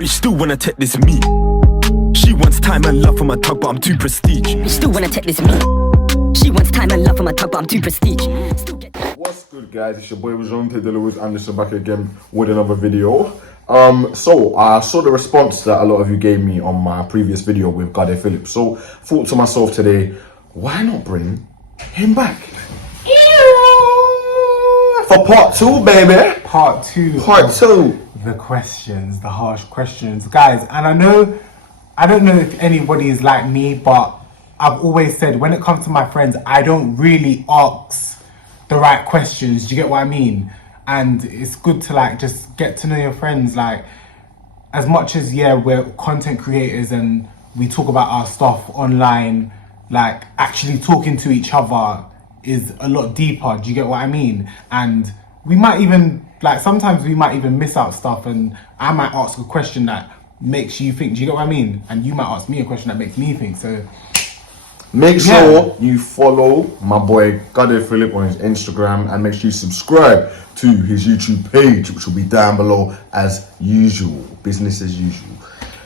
Bitch still wanna take this me. She wants time and love from my tug, but I'm too prestige. Still wanna take this me. She wants time and love from my tug, but I'm too prestige. What's good, guys? It's your boy Jean-Pierre Delaware Anderson back again with another video. So I saw the response that a lot of you gave me on my previous video with Gade Phillips. So thought to myself today, why not bring him back? For part 2, baby. Part 2. Part 2. The questions, the harsh questions. Guys, and I don't know if anybody is like me, but I've always said when it comes to my friends, I don't really ask the right questions. Do you get what I mean? And it's good to like just get to know your friends. Like, as much as, yeah, we're content creators and we talk about our stuff online, like actually talking to each other is a lot deeper. Do you get what I mean? And we might even, like, sometimes we might even miss out stuff, and I might ask a question that makes you think. Do you get what I mean? And you might ask me a question that makes me think. So make sure you follow my boy Gade Philip on his Instagram, and make sure you subscribe to his YouTube page, which will be down below as usual. Business as usual.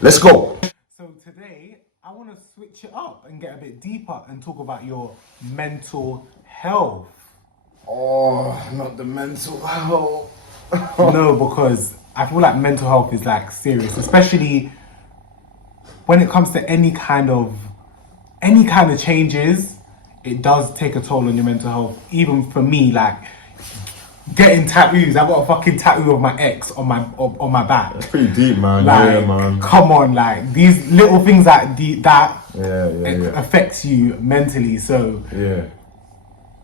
Let's go. So today I want to switch it up and get a bit deeper and talk about your mental health. Oh, not the mental health. No, because I feel like mental health is like serious, especially when it comes to any kind of changes. It does take a toll on your mental health. Even for me, like getting tattoos. I got a fucking tattoo of my ex on my back. That's pretty deep, man. Like, yeah, man. Come on, like these little things that yeah. affects you mentally. So Yeah.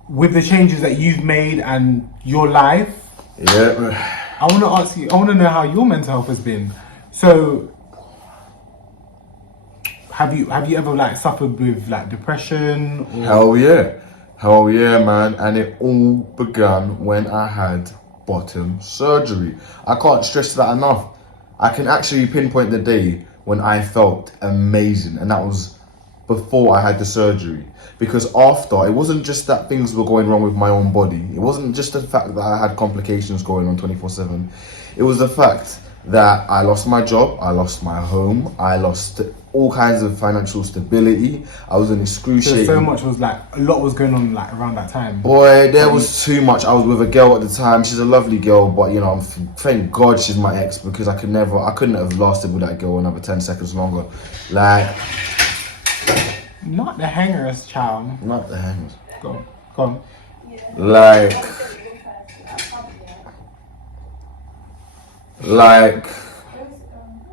with the changes that you've made and your life, Yeah. I want to ask you, I want to know how your mental health has been. So have you ever like suffered with like depression? Or... Hell yeah, man. And it all began when I had bottom surgery. I can't stress that enough. I can actually pinpoint the day when I felt amazing, and that was before I had the surgery. Because after, it wasn't just that things were going wrong with my own body. It wasn't just the fact that I had complications going on 24/7. It was the fact that I lost my job, I lost my home, I lost all kinds of financial stability. I was in excruciating. So much was like, a lot was going on like around that time. Boy, there was too much. I was with a girl at the time. She's a lovely girl, but you know, thank God she's my ex, because I couldn't have lasted with that girl another 10 seconds longer. Like, not the hangers, child. not the hangers. Go on. Like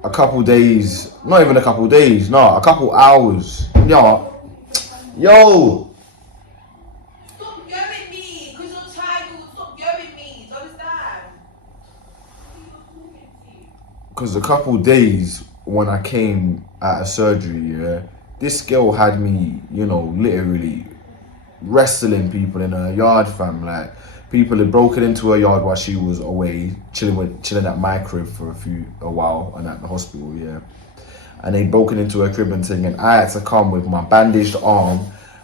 a couple days, not even a couple days, no, a couple hours. Yo. Stop yelling me, because you're tired. Stop yelling me. Do you understand? Because a couple days when I came out of surgery, yeah, this girl had me, you know, literally wrestling people in her yard, fam. Like, people had broken into her yard while she was away, chilling at my crib for a while, and at the hospital, yeah. And they'd broken into her crib and thing, and I had to come with my bandaged arm,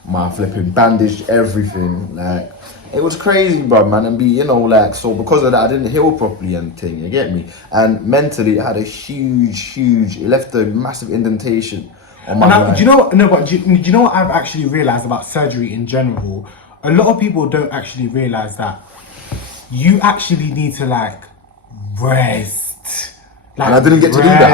my flipping bandaged everything. Like, it was crazy, bro, man. And you know, like, so because of that, I didn't heal properly and thing, you get me? And mentally, it had a it left a massive indentation on my life. Do you know what? No, but do you know what I've actually realized about surgery in general? A lot of people don't actually realize that you actually need to like rest. Like, and I didn't get to do that.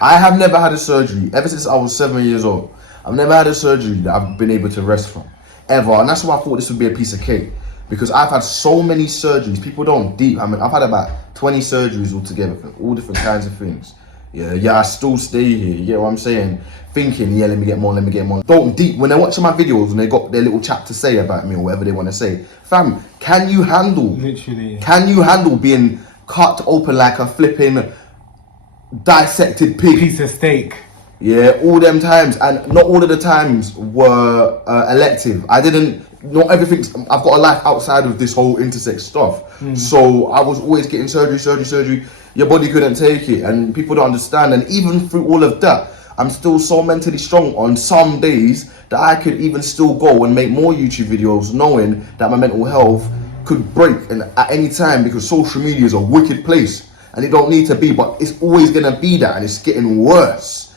I have never had a surgery ever since I was 7 years old. I've never had a surgery that I've been able to rest from, ever. And that's why I thought this would be a piece of cake, because I've had so many surgeries. People don't deep. I mean, I've had about 20 surgeries altogether for all different kinds of things. Yeah, I still stay here. You get what I'm saying? Thinking, yeah, let me get more. Don't deep. When they're watching my videos and they got their little chat to say about me or whatever they want to say, fam, can you handle being cut open like a flipping dissected pig? Piece of steak. Yeah, all them times. And not all of the times were elective. Not everything. I've got a life outside of this whole intersex stuff. So I was always getting surgery. Your body couldn't take it, and people don't understand. And even through all of that, I'm still so mentally strong on some days that I could even still go and make more YouTube videos, knowing that my mental health could break and at any time, because social media is a wicked place. and it don't need to be, but it's always gonna be that, and it's getting worse,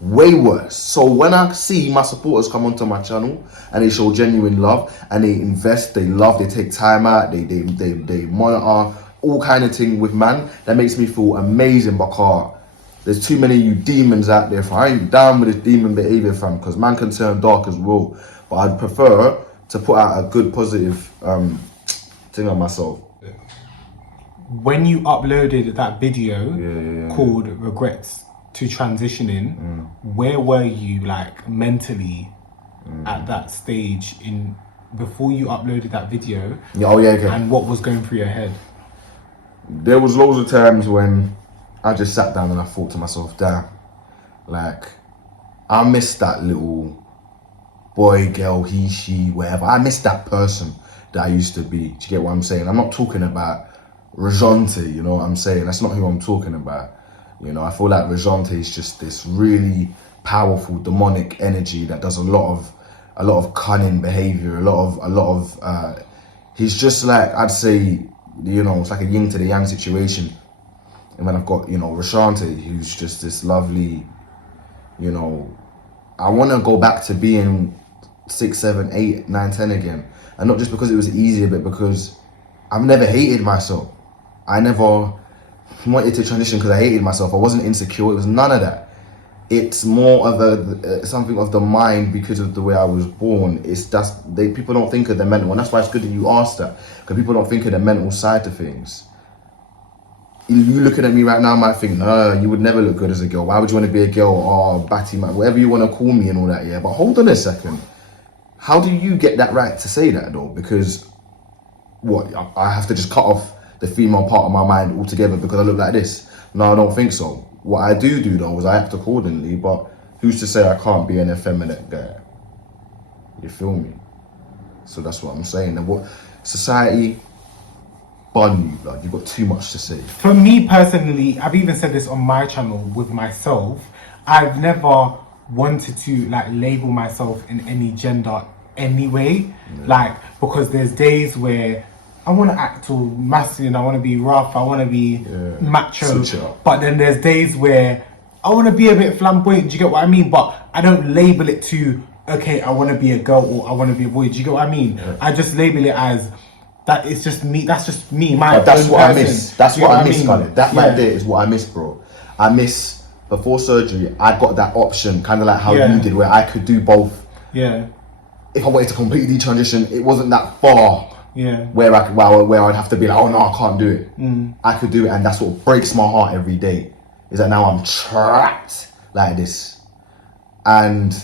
way worse. So when I see my supporters come onto my channel and they show genuine love and they invest, they love, they take time out, they monitor all kind of thing with man, that makes me feel amazing, because there's too many of you demons out there. I ain't down with this demon behavior, fam, because man can turn dark as well. But I'd prefer to put out a good positive thing on myself. When you uploaded that video called Regrets to Transitioning, where were you like mentally at that stage in before you uploaded that video? Okay. And what was going through your head? There was loads of times when I just sat down and I thought to myself, damn, like, I miss that little boy, girl, he, she, whatever. I miss that person that I used to be. Do you get what I'm saying? I'm not talking about Rajante, you know what I'm saying? That's not who I'm talking about. You know, I feel like Rajante is just this really powerful demonic energy that does a lot of cunning behavior, a lot of he's just like, I'd say, you know, it's like a yin to the yang situation. And then I've got, you know, Rashante, who's just this lovely, you know, I want to go back to being 6, 7, 8, 9, 10 again. And not just because it was easier, but because I've never hated myself. I never wanted to transition because I hated myself. I wasn't insecure. It was none of that. It's more of something of the mind because of the way I was born. People don't think of the mental, and that's why it's good that you asked that, because people don't think of the mental side of things. You looking at me right now might think, no, you would never look good as a girl. Why would you want to be a girl? Oh, batty man, whatever you want to call me and all that, yeah. But hold on a second. How do you get that right to say that though? Because what, I have to just cut off the female part of my mind altogether because I look like this? No, I don't think so. What I do though is I act accordingly, but who's to say I can't be an effeminate guy? You feel me? So that's what I'm saying. And what society bun you, blood. You've got too much to say. For me personally, I've even said this on my channel with myself. I've never wanted to like label myself in any gender anyway. Like, because there's days where I want to act all masculine, I want to be rough, I want to be macho. But then there's days where I want to be a bit flamboyant. Do you get what I mean? But I don't label it to, okay, I want to be a girl or I want to be a boy. Do you get what I mean? I just label it as that. It's just me. That's just me. That's what I miss. That's what I miss, Scarlett. That right there is what I miss, bro. I miss before surgery. I got that option, kind of like how you did, where I could do both. Yeah. If I wanted to completely transition, it wasn't that far. Yeah. Where I'd have to be like, oh no, I can't do it. I could do it, and that's what breaks my heart every day. Is that now I'm trapped like this, and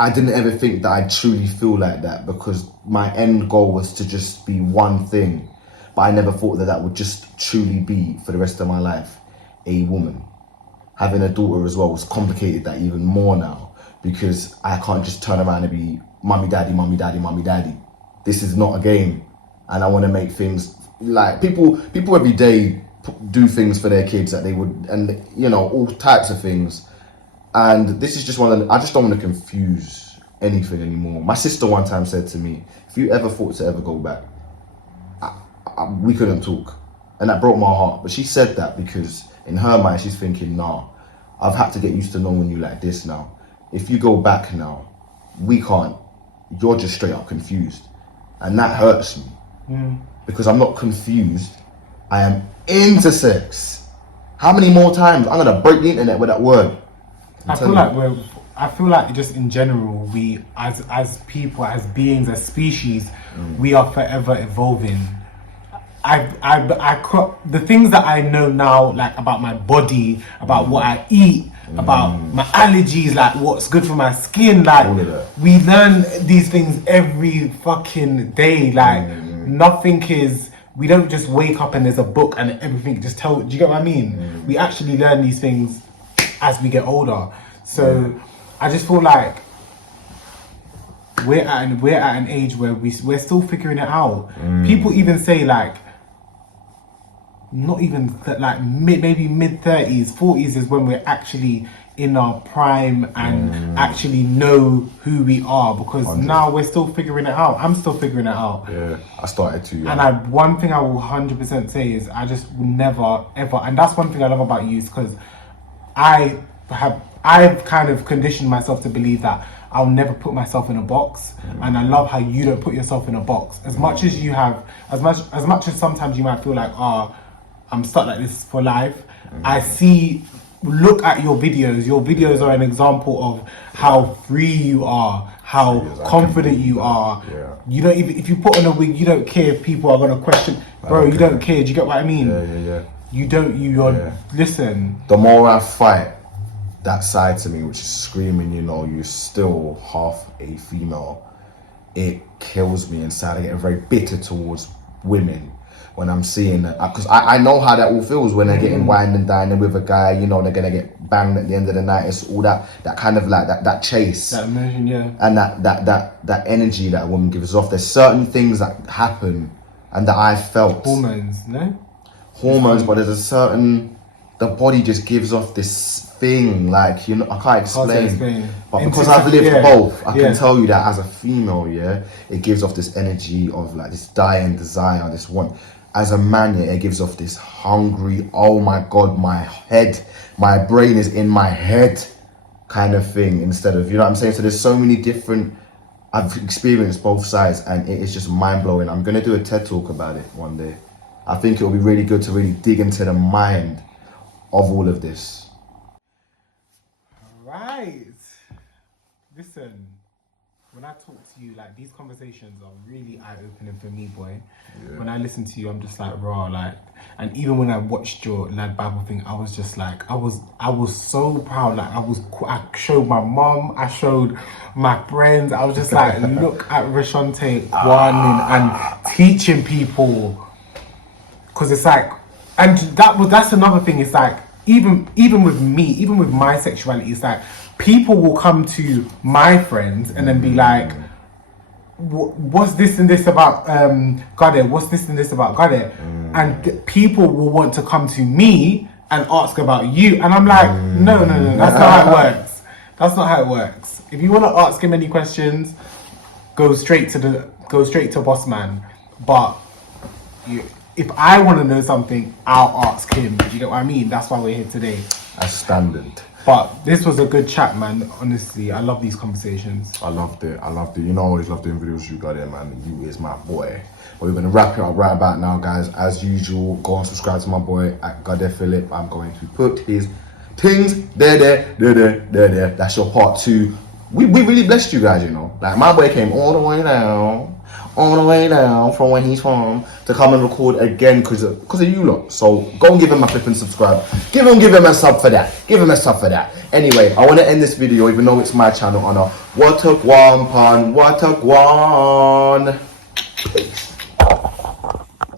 I didn't ever think that I'd truly feel like that, because my end goal was to just be one thing, but I never thought that that would just truly be for the rest of my life a woman. Having a daughter as well was complicated that even more now, because I can't just turn around and be mommy, daddy, mommy, daddy, mommy, daddy. This is not a game, and I want to make things like people every day do things for their kids that they would, and you know, all types of things. And this is just one of the, I just don't want to confuse anything anymore. My sister one time said to me, if you ever thought to ever go back, we couldn't talk. And that broke my heart. But she said that because in her mind, she's thinking, nah, I've had to get used to knowing you like this now. If you go back now, we can't. You're just straight up confused. And that hurts me. Because I'm not confused. I am intersex. How many more times? I'm going to break the internet with that word. I feel like just in general, we as people, as beings, as species, we are forever evolving. The things that I know now, like about my body, about what I eat, about my allergies, like what's good for my skin, like we learn these things every fucking day. Like nothing is, we don't just wake up and there's a book and everything just do you get what I mean? We actually learn these things as we get older. So I just feel like we're at an age where we're still figuring it out. People even say like, not even like maybe mid 30s, 40s is when we're actually in our prime and actually know who we are, because now we're still figuring it out. I'm still figuring it out. Yeah, I started to. Yeah. And one thing I will 100% say is I just will never ever, and that's one thing I love about you, is because I've kind of conditioned myself to believe that I'll never put myself in a box, and I love how you don't put yourself in a box. As much as you have, as much as sometimes you might feel like, I'm stuck like this for life. Look at your videos. Your videos are an example of how free you are, how confident you are. Yeah. You don't even, if you put on a wig, you don't care if people are gonna question. Bro, you don't care. Do you get what I mean? Yeah. You don't. Listen. The more I fight that side to me, which is screaming, you know, you're still half a female, it kills me inside. I get very bitter towards women when I'm seeing that, because I know how that all feels when they're getting wined and dined with a guy, you know, they're gonna get banged at the end of the night. It's all that kind of like that chase, That emotion, yeah. and that energy that a woman gives off. There's certain things that happen and that I felt Hormones, no? hormones, but there's a certain, the body just gives off this thing, like, you know, I can't explain. But because I've lived both, I can tell you that as a female, yeah, it gives off this energy of like this dying desire, this want. As a man, yeah, it gives off this hungry, oh my God, my brain is in my head kind of thing, instead of, you know what I'm saying? So there's so many different, I've experienced both sides, and it is just mind blowing. I'm gonna do a TED talk about it one day. I think it'll be really good to really dig into the mind of all of this. Right. Listen, when I talk to you, like, these conversations are really eye-opening for me, boy. Yeah. When I listen to you, I'm just like, raw, like, and even when I watched your Lad Bible thing, I was just like, I was so proud. Like, I showed my mom, I showed my friends. I was just like, look at Rashante warning and teaching people, because it's like, and that's another thing. It's like, even with me, even with my sexuality, it's like, people will come to my friends and then be like, what's this and this about Gade? What's this and this about Gade? And people will want to come to me and ask about you. And I'm like, no, that's not how it works. That's not how it works. If you want to ask him any questions, go straight to Boss Man. But if I want to know something, I'll ask him. You get what I mean? That's why we're here today. That's standard. But this was a good chat, man. Honestly, I love these conversations. I loved it. You know, I always love doing videos you got there, man. You is my boy. But we're going to wrap it up right about now, guys. As usual, go and subscribe to my boy at Gade Philip. I'm going to put his things there. That's your part 2. We really blessed you guys, you know. Like, my boy came all the way down from where he's from to come and record again because of you lot. So go and give him a flip and subscribe. Give him a sub for that. Anyway, I want to end this video, even though it's my channel, on a what a guan pan, what a guan.